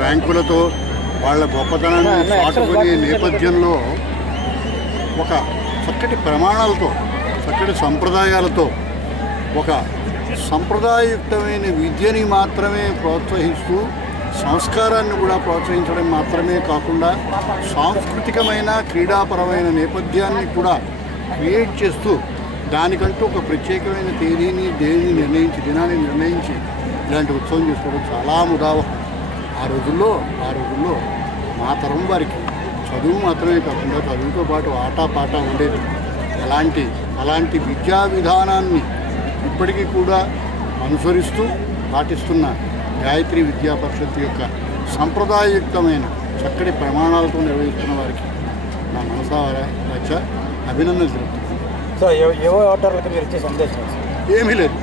ర్యాంకులతో వాళ్ళ గొప్పతనాన్ని చాటుకునే నేపథ్యంలో ఒక చక్కటి ప్రమాణాలతో, చక్కటి సంప్రదాయాలతో, ఒక సంప్రదాయయుక్తమైన విద్యని మాత్రమే ప్రోత్సహిస్తూ సంస్కారాన్ని కూడా ప్రోత్సహించడం మాత్రమే కాకుండా సాంస్కృతికమైన క్రీడాపరమైన నేపథ్యాన్ని కూడా క్రియేట్ చేస్తూ దానికంటూ ఒక ప్రత్యేకమైన తేదీని దినాన్ని నిర్ణయించి ఇలాంటి ఉత్సవం చేసుకోవడం చాలా ముదావహం. ఆ రోజుల్లో మా తరం వారికి చదువు మాత్రమే కాకుండా చదువుతో పాటు ఆటపాట ఉండేది. అలాంటి విద్యా విధానాన్ని ఇప్పటికీ కూడా అనుసరిస్తూ పాటిస్తున్న గాయత్రి విద్యా పరిషత్ యొక్క సంప్రదాయయుక్తమైన చక్కటి ప్రమాణాలతో నిర్వహిస్తున్న వారికి నా మనసారా అభినందన తెలుపుతున్నాను. సో యువ ఓటర్లకు మీరు ఇచ్చే సందేశం ఏమీ లేదు.